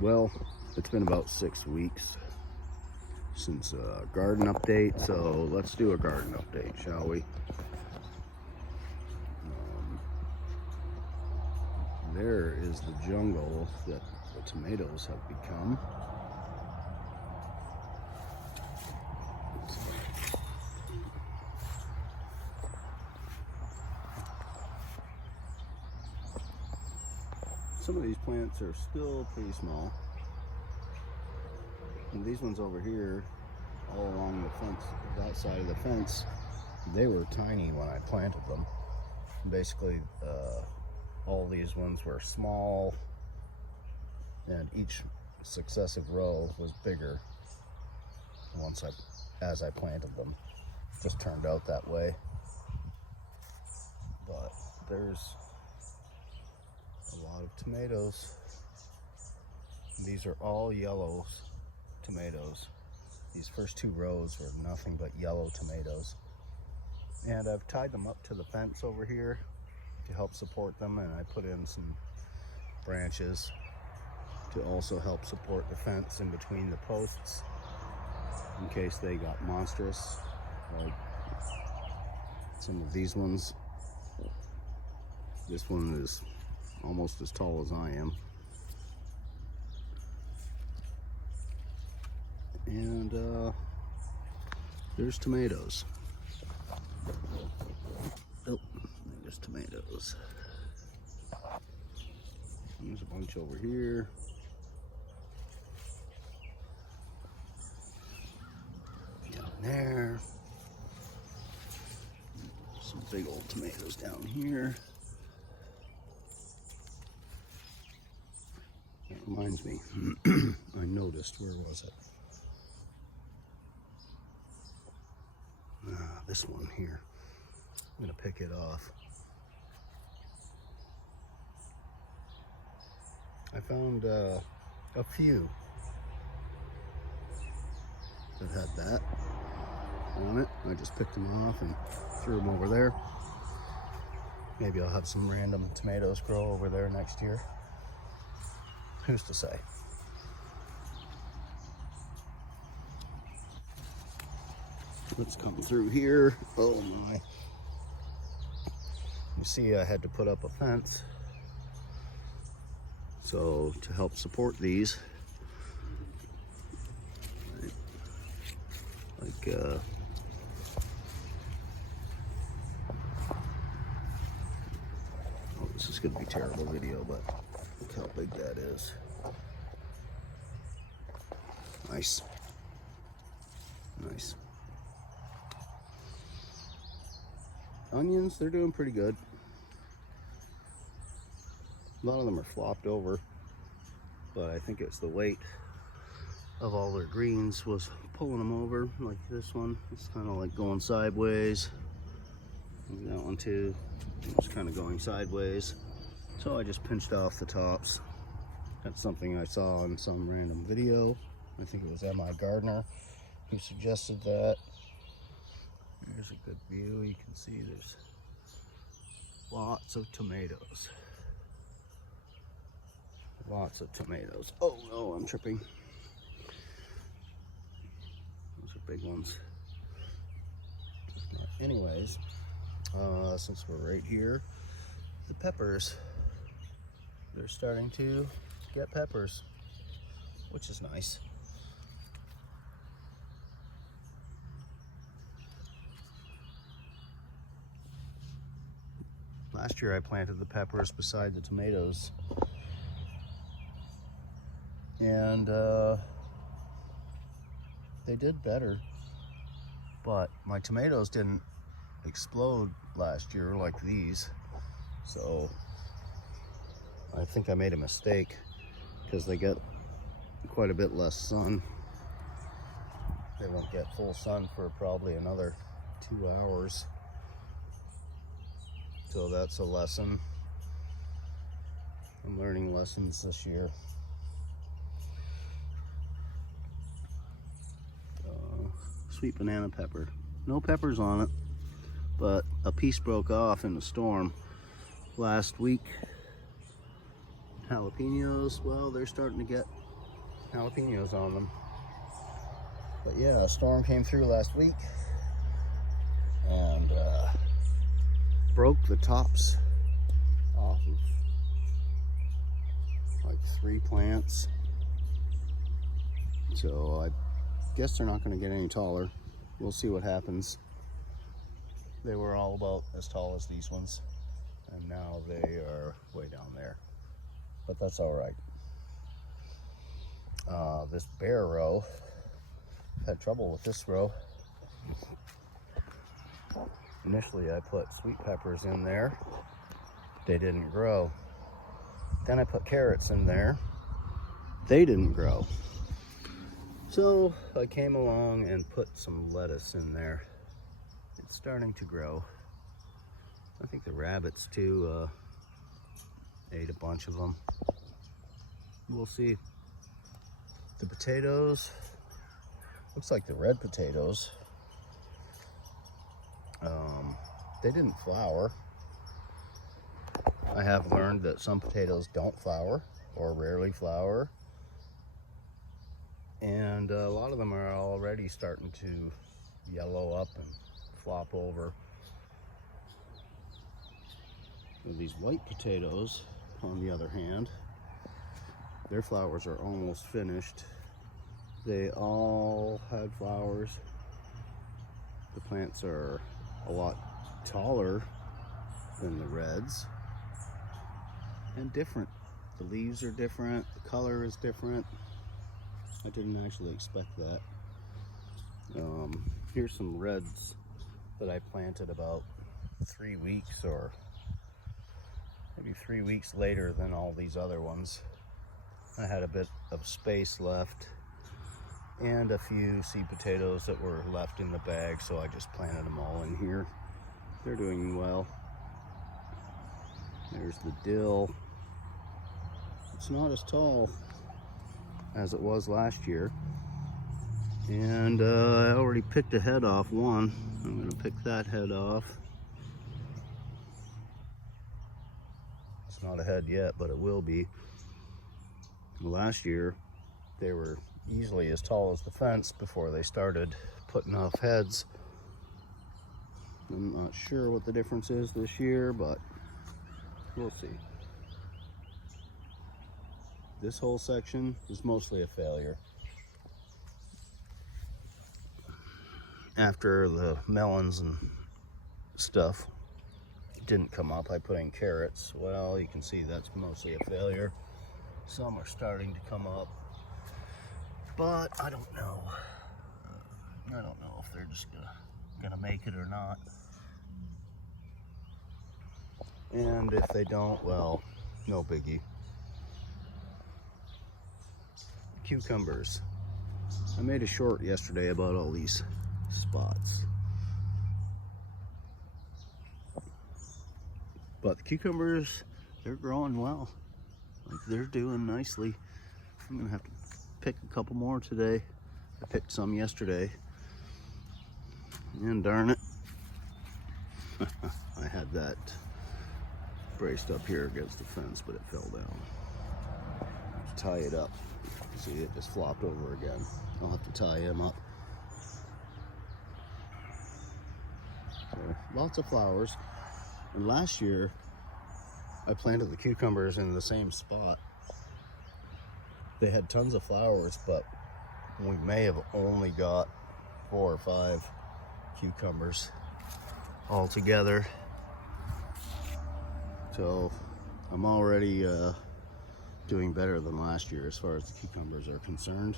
Well, it's been about 6 weeks since a garden update, so let's do a garden update, shall we? There is the jungle that the tomatoes have become. Some of these plants are still pretty small. And these ones over here, all along the fence, that side of the fence, they were tiny when I planted them. Basically, all these ones were small, and each successive row was bigger as I planted them. Just turned out that way. But there's a lot of tomatoes. These are all yellow tomatoes. These first 2 rows were nothing but yellow tomatoes. And I've tied them up to the fence over here to help support them, and I put in some branches to also help support the fence in between the posts in case they got monstrous, like some of these ones. This one is almost as tall as I am. And there's tomatoes. Oh, there's tomatoes. There's a bunch over here. Down there. Some big old tomatoes down here. That reminds me, I noticed, where was it? This one here. I'm gonna pick it off. I found a few that had that on it. I just picked them off and threw them over there. Maybe I'll have some random tomatoes grow over there next year. Who's to say? Let's come through here. Oh my. You see, I had to put up a fence. So to help support these, like oh, this is gonna be a terrible video, but look how big that is. Nice. Nice. Onions, they're doing pretty good. A lot of them are flopped over, but I think it's the weight of all their greens was pulling them over. Like this one, it's kind of like going sideways. And that one too, it's kind of going sideways. So I just pinched off the tops. That's something I saw in some random video. I think it was M.I. Gardner who suggested that. Here's a good view. You can see there's lots of tomatoes. Lots of tomatoes. Oh no, I'm tripping. Those are big ones. Anyways, since we're right here, the peppers, they're starting to get peppers, which is nice. Last year I planted the peppers beside the tomatoes, and they did better, but my tomatoes didn't explode last year like these, so I think I made a mistake because they get quite a bit less sun. They won't get full sun for probably another 2 hours. So that's a lesson. I'm learning lessons this year. Sweet banana pepper. No peppers on it, but a piece broke off in the storm last week. Jalapenos, well, they're starting to get jalapenos on them. But yeah, a storm came through last week and broke the tops off of like 3 plants. So I guess they're not going to get any taller. We'll see what happens. They were all about as tall as these ones, and now they are way down there. But that's all right. This bare row, had trouble with this row. Initially I put sweet peppers in there. They didn't grow. Then I put carrots in there. They didn't grow. So I came along and put some lettuce in there. It's starting to grow. I think the rabbits too ate a bunch of them. We'll see. The potatoes, looks like the red potatoes, they didn't flower. I have learned that some potatoes don't flower or rarely flower. And a lot of them are already starting to yellow up and flop over. And these white potatoes, on the other hand, their flowers are almost finished. They all had flowers. The plants are a lot taller than the reds and different. The leaves are different, the color is different. I didn't actually expect that. Here's some reds that I planted about 3 weeks or maybe 3 weeks later than all these other ones. I had a bit of space left and a few seed potatoes that were left in the bag, so I just planted them all in here. They're doing well. There's the dill. It's not as tall as it was last year. And I already picked a head off one. I'm gonna pick that head off. It's not a head yet, but it will be. Last year, they were easily as tall as the fence before they started putting off heads. I'm not sure what the difference is this year, but we'll see. This whole section is mostly a failure. After the melons and stuff didn't come up, I put in carrots. Well, you can see that's mostly a failure. Some are starting to come up, but I don't know. I don't know if they're just gonna make it or not. And if they don't, well, no biggie. Cucumbers. I made a short yesterday about all these spots. But the cucumbers, they're growing well. Like, they're doing nicely. I'm gonna have to pick a couple more today. I picked some yesterday. And darn it, I had that braced up here against the fence, but it fell down. I have to tie it up. See, it just flopped over again. I'll have to tie him up. So, lots of flowers. And last year, I planted the cucumbers in the same spot. They had tons of flowers, but we may have only got 4 or 5 cucumbers all together. So I'm already doing better than last year as far as the cucumbers are concerned.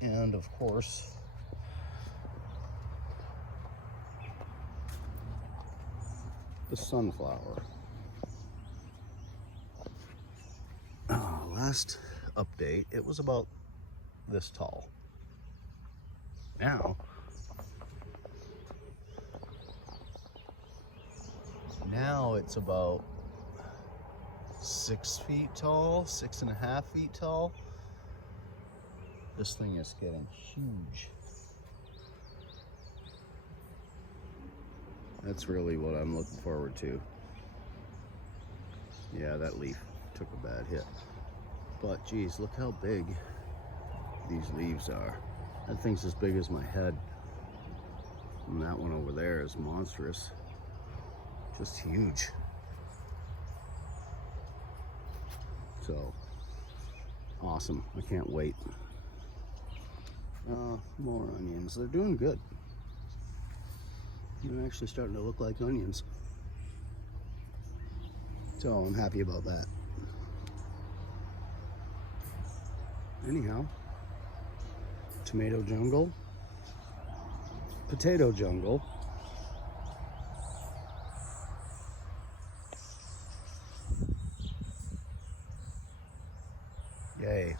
And of course, the sunflower. Last update, it was about this tall. Now it's about 6 feet tall, 6.5 feet tall. This thing is getting huge. That's really what I'm looking forward to. Yeah, that leaf took a bad hit. But geez, look how big these leaves are. That thing's as big as my head. And that one over there is monstrous. Just huge. So, awesome. I can't wait. More onions. They're doing good. They're actually starting to look like onions. So I'm happy about that. Anyhow, tomato jungle, potato jungle, yay.